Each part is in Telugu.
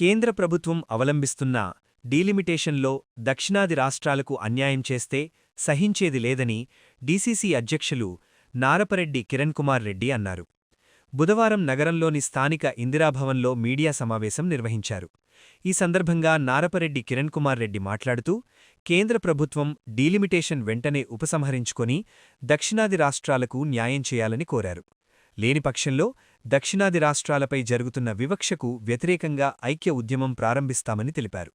కేంద్ర ప్రభుత్వం అవలంబిస్తున్న డీలిమిటేషన్లో దక్షిణాది రాష్ట్రాలకు అన్యాయం చేస్తే సహించేది లేదని డీసీసీ అధ్యక్షులు నారపరెడ్డి కిరణ్ కుమార్ రెడ్డి అన్నారు. బుధవారం నగరంలోని స్థానిక ఇందిరాభవన్లో మీడియా సమావేశం నిర్వహించారు. ఈ సందర్భంగా నారపరెడ్డి కిరణ్ కుమార్ రెడ్డి మాట్లాడుతూ, కేంద్ర ప్రభుత్వం డీలిమిటేషన్ వెంటనే ఉపసంహరించుకొని దక్షిణాది రాష్ట్రాలకు న్యాయం చేయాలని కోరారు. లేని పక్షంలో దక్షిణాది రాష్ట్రాలపై జరుగుతున్న వివక్షకు వ్యతిరేకంగా ఐక్య ఉద్యమం ప్రారంభిస్తామని తెలిపారు.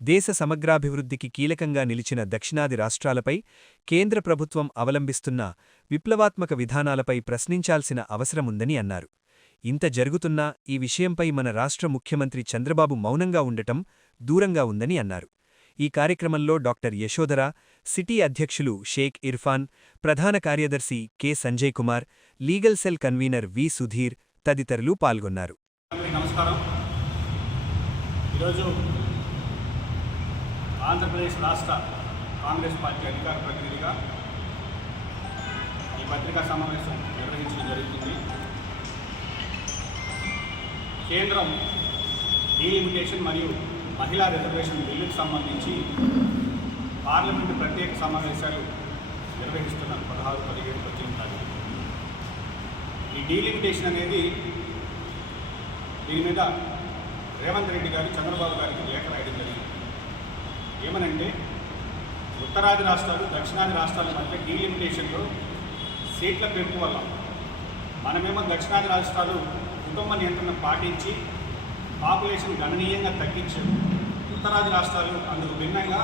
దేశ సమగ్రాభివృద్ధికి కీలకంగా నిలిచిన దక్షిణాది రాష్ట్రాలపై కేంద్ర ప్రభుత్వం అవలంబిస్తున్న విప్లవాత్మక విధానాలపై ప్రశ్నించాల్సిన అవసరముందని అన్నారు. ఇంత జరుగుతున్నా ఈ విషయంపై మన రాష్ట్ర ముఖ్యమంత్రి చంద్రబాబు మౌనంగా ఉండటం దూరంగా ఉందని అన్నారు. ఈ కార్యక్రమంలో డాక్టర్ యశోధర, సిటీ అధ్యక్షులు షేక్ ఇర్ఫాన్, ప్రధాన కార్యదర్శి K Sanjay Kumar, legal cell convener V Sudhir తదితరులు పాల్గొన్నారు. నమస్కారం. ఈరోజు ఆంధ్రప్రదేశ్ రాష్ట్ర కాంగ్రెస్ పార్టీ అధికార ప్రతినిధిగా ఈ పత్రికా సమావేశం నిర్వహించడం జరుగుతుంది. కేంద్రం డీలిమిటేషన్ మరియు మహిళా రిజర్వేషన్ బిల్లుకు సంబంధించి పార్లమెంటు ప్రత్యేక సమావేశాలు నిర్వహిస్తున్నారు 16, 17, 18 తారీఖు. ఈ డీలిమిటేషన్ అనేది దీని మీద రేవంత్ రెడ్డి గారు చంద్రబాబు గారికి లేఖ రాయడం జరిగింది. ఏమనంటే, ఉత్తరాది రాష్ట్రాలు దక్షిణాది రాష్ట్రాల మధ్య డీలిమిటేషన్లో సీట్ల పెంపు వల్ల మనమేమో దక్షిణాది రాష్ట్రాలు కుటుంబ నియంత్రణ పాటించి పాపులేషన్ గణనీయంగా తగ్గించారు. ఉత్తరాది రాష్ట్రాలు అందుకు భిన్నంగా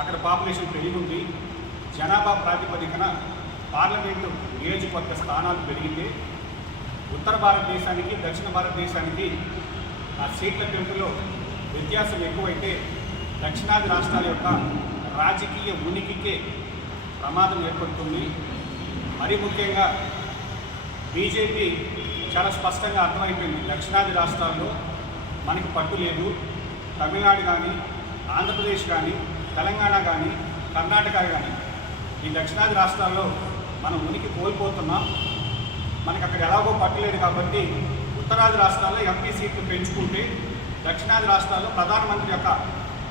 అక్కడ పాపులేషన్ పెరిగి ఉంది. జనాభా ప్రాతిపదికన పార్లమెంటు నియోజకవర్గ స్థానాలు పెరిగితే ఉత్తర భారతదేశానికి దక్షిణ భారతదేశానికి ఆ సీట్ల పెంపులో వ్యత్యాసం ఎక్కువైతే దక్షిణాది రాష్ట్రాల యొక్క రాజకీయ ఉనికికే ప్రమాదం ఏర్పడుతుంది. మరీ ముఖ్యంగా బీజేపీ చాలా స్పష్టంగా అర్థమైపోయింది, దక్షిణాది రాష్ట్రాల్లో మనకి పట్టు లేదు. తమిళనాడు కానీ, ఆంధ్రప్రదేశ్ కానీ, తెలంగాణ కానీ, కర్ణాటక కానీ ఈ దక్షిణాది రాష్ట్రాల్లో మనం ఉనికి కోల్పోతున్నాం. మనకి అక్కడ ఎలాగో పట్టలేదు కాబట్టి ఉత్తరాది రాష్ట్రాల్లో ఎంపీ సీట్లు పెంచుకుంటే దక్షిణాది రాష్ట్రాల్లో ప్రధానమంత్రి యొక్క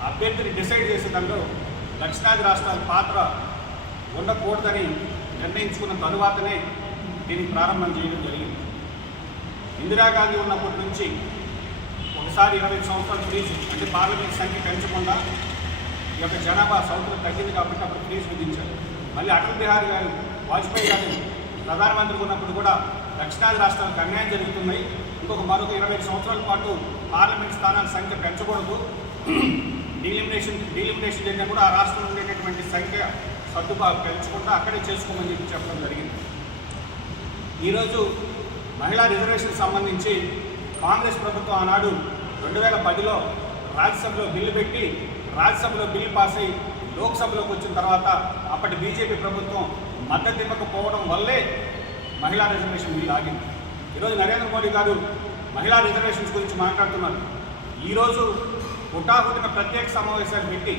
అభ్యర్థిని డిసైడ్ చేసే దాంట్లో దక్షిణాది రాష్ట్రాల పాత్ర ఉండకూడదని నిర్ణయించుకున్న తరువాతనే దీన్ని ప్రారంభం చేయడం జరిగింది. ఇందిరాగాంధీ ఉన్నప్పటి నుంచి ఒకసారి 20 సంవత్సరాలు ఫ్రీజ్, అంటే పార్లమెంట్ సంఖ్య పెంచకుండా ఈ యొక్క జనాభా సౌకర్యం తగ్గింది కాబట్టి అప్పుడు ఫ్రీజ్ విధించారు. మళ్ళీ అటల్ బిహారీ గారు, వాజ్పేయి గారు ప్రధానమంత్రి ఉన్నప్పుడు కూడా దక్షిణాది రాష్ట్రాలకు అన్యాయం జరుగుతున్నాయి, మరొక 20 సంవత్సరాల పాటు పార్లమెంట్ స్థానాల సంఖ్య పెంచకూడదు, డీలిమిటేషన్ జరిగినా కూడా ఆ రాష్ట్రంలో ఉండేటటువంటి సంఖ్య సర్దుబాటు పెంచకుండా అక్కడే చేసుకోమని చెప్పడం జరిగింది. ఈరోజు మహిళా రిజర్వేషన్ సంబంధించి కాంగ్రెస్ ప్రభుత్వం ఆనాడు 2010లో రాజ్యసభలో బిల్లు పెట్టి రాజ్యసభలో బిల్లు పాస్ అయి లోక్సభలోకి వచ్చిన తర్వాత అప్పటి బీజేపీ ప్రభుత్వం మద్దతు ఇవ్వకపోవడం వల్లే మహిళా రిజర్వేషన్ బిల్లు ఆగింది. ఈరోజు నరేంద్ర మోడీ గారు మహిళా రిజర్వేషన్స్ గురించి మాట్లాడుతున్నారు. ఈరోజు హుటాహుటిన ప్రత్యేక సమావేశాలు పెట్టి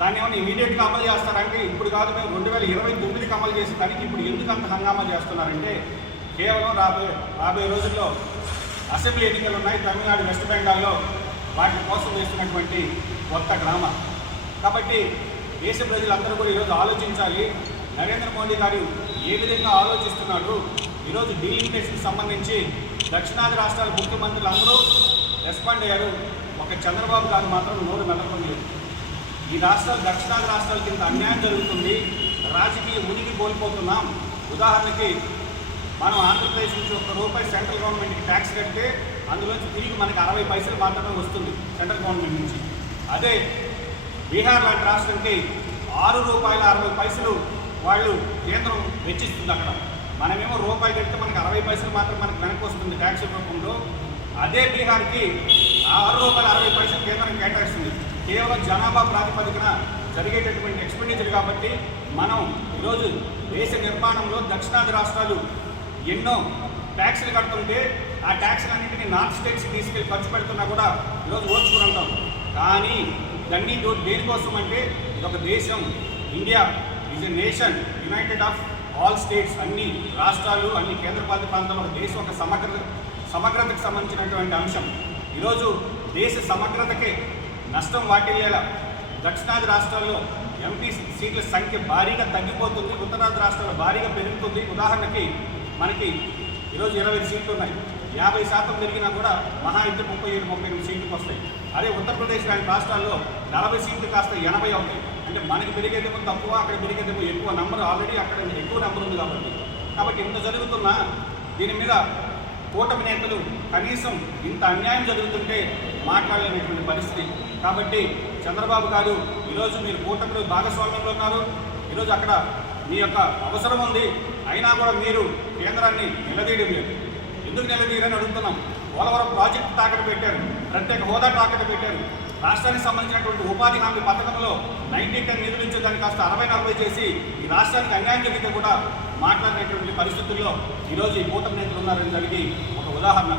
దాన్ని ఏమైనా ఇమీడియట్గా అమలు చేస్తారంటే ఇప్పుడు కాదు, మేము 2029కి అమలు చేసే దానికి ఇప్పుడు ఎందుకు అంత హంగామా చేస్తున్నారంటే కేవలం రాబోయే రోజుల్లో అసెంబ్లీ ఎన్నికలు ఉన్నాయి తమిళనాడు, వెస్ట్ బెంగాల్లో, వాటి కోసం చేస్తున్నటువంటి కొత్త డ్రామా. కాబట్టి దేశ ప్రజలందరూ కూడా ఈరోజు ఆలోచించాలి, నరేంద్ర మోడీ గారు ఏ విధంగా ఆలోచిస్తున్నాడు. ఈరోజు డీలిమిటేషన్కి సంబంధించి దక్షిణాది రాష్ట్రాల ముఖ్యమంత్రులు అందరూ రెస్పాండ్ అయ్యారు, ఒక చంద్రబాబు గారు మాత్రం నోరు మెదపలేదు. ఈ రాష్ట్రాలు దక్షిణాది రాష్ట్రాల కింద అన్యాయం జరుగుతుంది, రాజకీయ ఉనికి కోల్పోతున్నాం. ఉదాహరణకి మనం ఆంధ్రప్రదేశ్ నుంచి ₹1 సెంట్రల్ గవర్నమెంట్కి ట్యాక్స్ కడితే అందులోంచి తిరిగి మనకి 60 పైసలు మాత్రమే వస్తుంది సెంట్రల్ గవర్నమెంట్ నుంచి. అదే బీహార్ లాంటి రాష్ట్రానికి ₹6.60 వాళ్ళు కేంద్రం వెచ్చిస్తుంది. అక్కడ మనమేమో రూపాయి కడితే మనకి 60 పైసలు మాత్రం మనకి వెనక్కి వస్తుంది ట్యాక్స్ రూపంలో. అదే బీహార్కి ₹6.60 కేంద్రం కేటాయిస్తుంది. కేవలం జనాభా ప్రాతిపదికన జరిగేటటువంటి ఎక్స్పెండిచర్ కాబట్టి మనం ఈరోజు దేశ నిర్మాణంలో దక్షిణాది రాష్ట్రాలు ఎన్నో ట్యాక్స్లు కడుతుంటే ఆ ట్యాక్స్లన్నింటినీ నార్త్ స్టేట్స్కి తీసుకెళ్ళి ఖర్చు పెడుతున్నా కూడా ఈరోజు ఓర్చుకుని ఉంటాం. కానీ ఇవన్నీ దేనికోసం అంటే ఇదొక దేశం, India is a nation United of all states, అన్ని రాష్ట్రాలు, అన్ని కేంద్రపాలిత ప్రాంతాల దేశం ఒక సమగ్రతకు సంబంధించినటువంటి అంశం. ఈరోజు దేశ సమగ్రతకే నష్టం వాటిల్లేలా దక్షిణాది రాష్ట్రాల్లో ఎంపీ సీట్ల సంఖ్య భారీగా తగ్గిపోతుంది, ఉత్తరాది రాష్ట్రాల్లో భారీగా పెరుగుతుంది. ఉదాహరణకి మనకి ఈరోజు 20 సీట్లు ఉన్నాయి, 50% పెరిగినా కూడా మహా అయితే 37-38 సీట్లకు వస్తాయి. అదే ఉత్తరప్రదేశ్ లాంటి రాష్ట్రాల్లో 40 సీట్లు కాస్త 80 అవుతాయి. అంటే మనకి పెరిగేదేమో తక్కువ, అక్కడ పెరిగేదేమో ఎక్కువ. నంబర్ ఆల్రెడీ అక్కడ ఎక్కువ నెంబర్ ఉంది కాబట్టి ఇంత జరుగుతున్నా దీని మీద కూటమి నేతలు కనీసం ఇంత అన్యాయం జరుగుతుంటే మాట్లాడలేనటువంటి పరిస్థితి. కాబట్టి చంద్రబాబు గారు ఈరోజు మీరు కూటమిలో భాగస్వామ్యంలో ఉన్నారు, ఈరోజు అక్కడ మీ యొక్క అవసరం ఉంది, అయినా కూడా మీరు కేంద్రాన్ని నిలదీయడం లేదు. ఎందుకు నిలదీయరని అడుగుతున్నాం. పోలవరం ప్రాజెక్టు తాకట్టు పెట్టారు, ప్రత్యేక హోదా తాకట్టు పెట్టారు, రాష్ట్రానికి సంబంధించినటువంటి ఉపాధి హామీ పథకంలో 90-10 నిధులు ఇచ్చే దాన్ని కాస్త 60-40 చేసి ఈ రాష్ట్రానికి అన్యాయం జరిగితే కూడా మాట్లాడినటువంటి పరిస్థితుల్లో ఈరోజు ఈ కూటమి నేతలు ఉన్నారని జరిగి ఒక ఉదాహరణ.